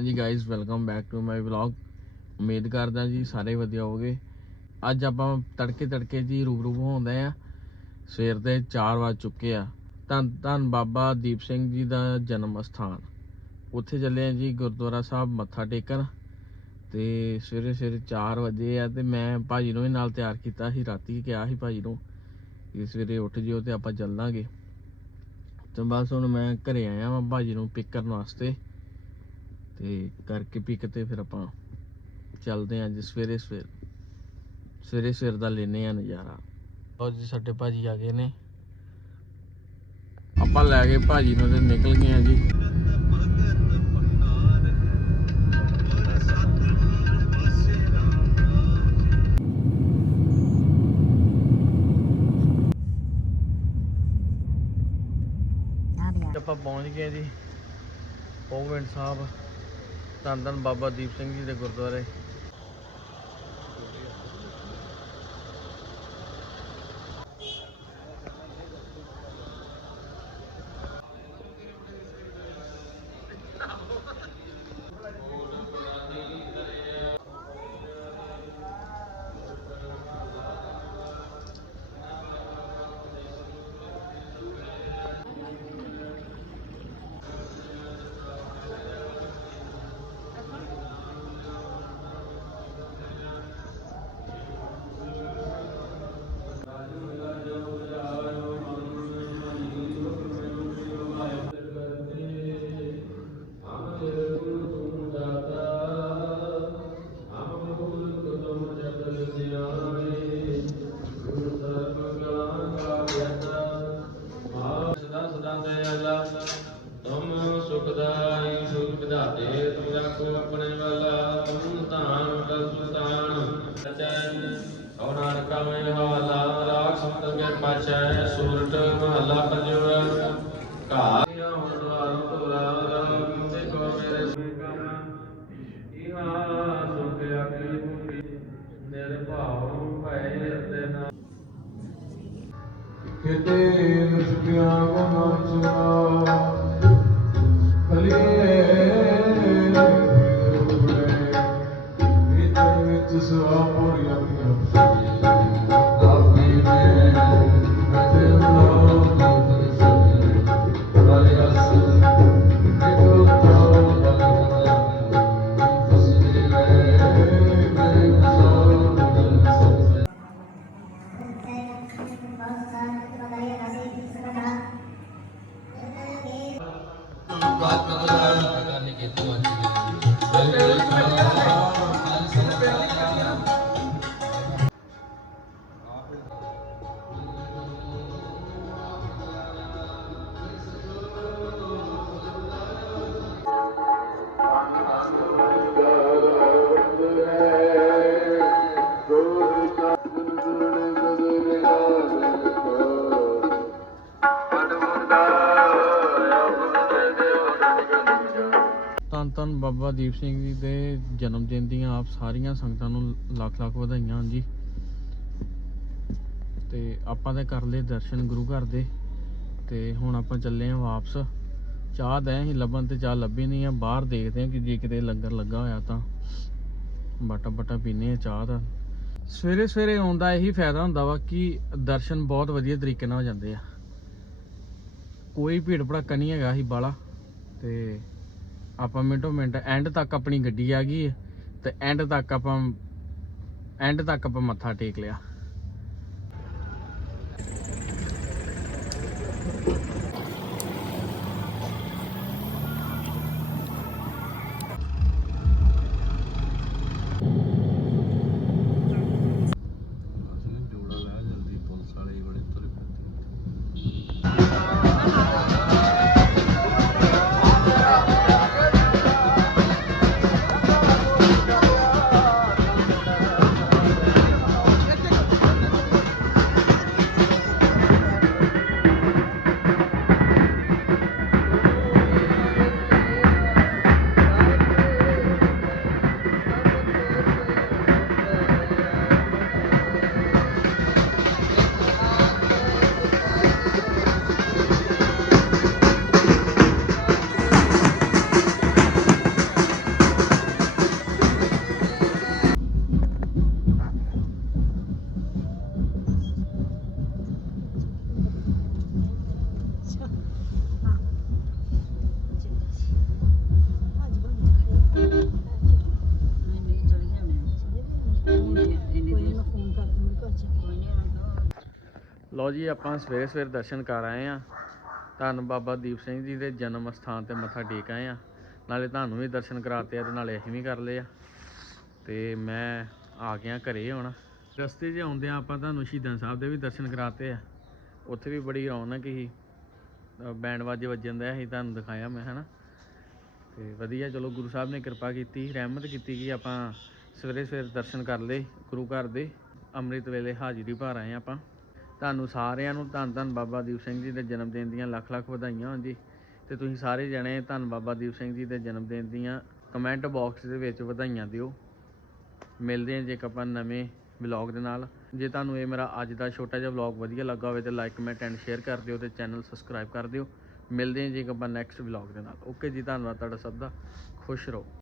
ਹਾਂਜੀ guys welcome back to my vlog ਉਮੀਦ ਕਰਦਾ ਜੀ ਸਾਰੇ ਵਧੀਆ ਹੋਗੇ ਅੱਜ ਆਪਾਂ ਤੜਕੇ ਤੜਕੇ ਜੀ ਰੂਬਰੂ ਹੋਉਂਦੇ ਆ। ਸਵੇਰ ਦੇ 4 ਵਜ ਚੁੱਕੇ ਆ। ਧੰਨ ਧੰਨ ਬਾਬਾ ਦੀਪ ਸਿੰਘ ਜੀ ਦਾ ਜਨਮ ਸਥਾਨ। ਉੱਥੇ ਚੱਲੇ ਆ ਜੀ ਗੁਰਦੁਆਰਾ ਸਾਹਿਬ ਮੱਥਾ ਟੇਕਣ। ਤੇ ਸਵੇਰੇ ਸਵੇਰੇ 4 ਵਜੇ ਆ ਤੇ ਮੈਂ ਭਾਜੀ ਨੂੰ ਵੀ ਨਾਲ ਤਿਆਰ ਕੀਤਾ ਸੀ। ਰਾਤੀ ਕਿਹਾ ਸੀ ਭਾਜੀ ਨੂੰ ਕਿ ਸਵੇਰੇ ਉੱਠ ਜਿਓ ਤੇ ਆਪਾਂ ਚੱਲਾਂਗੇ। ਤੇ ਬਸ ਹੁਣ ਮੈਂ ਘਰੇ ਆਇਆ ਵਾਂ ਭਾਜੀ ਨੂੰ ਪਿਕ ਕਰਨ ਵਾਸਤੇ। ਤੇ ਕਰਕੇ ਪਿਕ ਤੇ ਫਿਰ ਆਪਾਂ ਚੱਲਦੇ ਆਂ ਅੱਜ ਸਵੇਰੇ ਸਵੇਰ। ਸਵੇਰੇ ਸਵੇਰ ਦਾ ਲੈਨੇ ਆ ਨਜ਼ਾਰਾ। ਲਓ ਜੀ ਸਾਡੇ ਭਾਜੀ ਆ ਗਏ ਨੇ। ਆਪਾਂ ਲੈ ਗਏ ਭਾਜੀ ਨੂੰ ਤੇ ਨਿਕਲ ਗਏ ਆ ਜੀ। ਆਪਾਂ ਪਹੁੰਚ ਗਏ ਜੀ। ਪੌਗਵਿੰਡ ਸਾਹਿਬ। ਧੰਨ ਧੰਨ ਬਾਬਾ ਦੀਪ ਸਿੰਘ ਜੀ ਦੇ ਗੁਰਦੁਆਰੇ। ਸੁਖਦਾਈ ਸੁਖ ਵਿਧਾਤੇ ਤੁਮ ਰੱਖੋ ਆਪਣੇ ਵਾਲਾ ਤੁਮ ਧਾਨ ਕਲ ਸੁਲਤਾਨ ਚੈਨ ਔਨਾਰ ਕਮੇ ਹਾਲਾ ਰਾਖ ਸਮਤ ਕੇ ਪਾਛੈ ਸੂਰਟ ਮਹਲਾ ਪੰਜਵਾ ਘਾ ਹੁਣ ਦਵਾਰ ਤੋਰਾ ਰਾਮ ਤੇ ਕੋ ਮੇਰੇ ਸੁਖਾ ਇਹਾ ਸੁਖ ਆਖੀ ਭੂਮੀ ਨਿਰਭਉ ਭੈ ਤੇ ਨਾ ਕਿਤੇ ਨਸਕਿਆ ਗਮਚਨਾ ਕਲੀਏ ਧੰਨ ਬਾਬਾ ਦੀਪ ਸਿੰਘ ਜੀ ਦੇ ਜਨਮ ਦਿਨ ਦੀਆਂ ਆਪ ਸਾਰੀਆਂ ਸੰਗਤਾਂ ਨੂੰ ਲੱਖ ਲੱਖ ਵਧਾਈਆਂ ਹਨ ਜੀ ਤੇ ਆਪਾਂ ਤਾਂ ਕਰ ਲਏ ਦਰਸ਼ਨ ਗੁਰੂ ਘਰ ਦੇ, ਤੇ ਹੁਣ ਆਪਾਂ ਚੱਲੇ ਆਂ ਵਾਪਸ। ਚਾਹ ਦੇ ਹੀ ਲੱਭਣ ਤੇ ਚਾਹ ਲੱਭੀ ਨਹੀਂ ਆ, ਬਾਹਰ ਦੇਖਦੇ ਆ ਕਿ ਜੇ ਕਿਤੇ ਲੰਗਰ ਲੱਗਾ ਹੋਇਆ ਤਾਂ। ਬਾਟਾ ਬਾਟਾ ਪੀਨੇ ਆ ਚਾਹ ਦਾ। ਸਵੇਰੇ ਸਵੇਰੇ ਆਉਣ ਦਾ ਇਹੀ ਫਾਇਦਾ ਹੁੰਦਾ ਵਾ ਕਿ ਦਰਸ਼ਨ ਬਹੁਤ ਵਧੀਆ ਤਰੀਕੇ ਨਾਲ ਹੋ ਜਾਂਦੇ ਆ। ਕੋਈ ਭੀੜ ਭੜੱਕਾ ਨਹੀਂ ਹੈਗਾ ਹੀ ਬਾਲਾ ਤੇ ਆਪਾਂ ਮਿੰਟੋ ਮਿੰਟ ਐਂਡ ਤੱਕ ਆਪਣੀ ਗੱਡੀ ਆ ਗਈ ਹੈ ਤੇ ਐਂਡ ਤੱਕ ਆਪਾਂ ਐਂਡ ਤੱਕ ਆਪਾਂ ਮੱਥਾ ਟੇਕ ਲਿਆ। ਲਓ ਜੀ, ਆਪਾਂ ਸਵੇਰੇ ਸਵੇਰ ਦਰਸ਼ਨ ਕਰ ਆਏ ਆ ਧੰਨ ਬਾਬਾ ਦੀਪ ਸਿੰਘ ਜੀ ਦੇ ਜਨਮ ਸਥਾਨ ਤੇ ਮੱਥਾ ਟੇਕ ਆਏ ਆ ਨਾਲੇ ਤੁਹਾਨੂੰ ਵੀ ਦਰਸ਼ਨ ਕਰਾਤੇ ਆ ਤੇ ਨਾਲੇ ਅਸੀਂ ਵੀ ਕਰ ਲਏ ਆ। ਤੇ ਮੈਂ ਆ ਗਿਆ ਘਰੇ ਹੁਣ। ਰਸਤੇ 'ਚ ਆਉਂਦਿਆਂ ਆਪਾਂ ਤੁਹਾਨੂੰ ਸ਼ਹੀਦਾਂ ਸਾਹਿਬ ਦੇ ਵੀ ਦਰਸ਼ਨ ਕਰਾਤੇ ਆ। ਉੱਥੇ ਵੀ ਬੜੀ ਰੌਣਕ ਸੀ। ਬੈਂਡ ਵਾਜੇ ਵੱਜਣ ਦਾ ਸੀ, ਤੁਹਾਨੂੰ ਦਿਖਾਇਆ ਮੈਂ, ਹਨਾ? ਤੇ ਵਧੀਆ, ਚਲੋ ਗੁਰੂ ਸਾਹਿਬ ਨੇ ਕਿਰਪਾ ਕੀਤੀ, ਰਹਿਮਤ ਕੀਤੀ ਕਿ ਆਪਾਂ ਸਵੇਰੇ ਸਵੇਰ ਦਰਸ਼ਨ ਕਰ ਲਏ, ਗੁਰੂ ਘਰ ਦੇ ਅੰਮ੍ਰਿਤ ਵੇਲੇ ਹਾਜ਼ਰੀ ਭਰ ਆਏ ਆਪਾਂ। ਤੁਹਾਨੂੰ ਸਾਰਿਆਂ ਨੂੰ ਧੰਨ ਧੰਨ ਬਾਬਾ ਦੀਪ ਸਿੰਘ ਜੀ ਦੇ ਜਨਮ ਦਿਨ ਦੀਆਂ ਲੱਖ ਲੱਖ ਵਧਾਈਆਂ ਹੋਣ ਜੀ। ਤੇ ਤੁਸੀਂ ਸਾਰੇ ਜਣੇ ਧੰਨ ਬਾਬਾ ਦੀਪ ਸਿੰਘ ਜੀ ਦੇ ਜਨਮ ਦਿਨ ਦੀਆਂ ਕਮੈਂਟ ਬਾਕਸ ਦੇ ਵਿੱਚ ਵਧਾਈਆਂ ਦਿਓ। ਮਿਲਦੇ ਹਾਂ ਜੇ ਇੱਕ ਆਪਾਂ ਨਵੇਂ ਵਲੌਗ ਦੇ ਨਾਲ। ਜੇ ਤੁਹਾਨੂੰ ਇਹ ਮੇਰਾ ਅੱਜ ਦਾ ਛੋਟਾ ਜਿਹਾ ਵਲੌਗ ਵਧੀਆ ਲੱਗਾ ਹੋਵੇ ਤੇ ਲਾਈਕ ਕਮੈਂਟ ਐਂਡ ਸ਼ੇਅਰ ਕਰ ਦਿਓ ਤੇ ਚੈਨਲ ਸਬਸਕ੍ਰਾਈਬ ਕਰ ਦਿਓ। ਮਿਲਦੇ ਹਾਂ ਜੇ ਇੱਕ ਆਪਾਂ ਨੈਕਸਟ ਵਲੌਗ ਦੇ ਨਾਲ। ਓਕੇ ਜੀ, ਧੰਨਵਾਦ ਤੁਹਾਡਾ ਸਭ ਦਾ। ਖੁਸ਼ ਰਹੋ।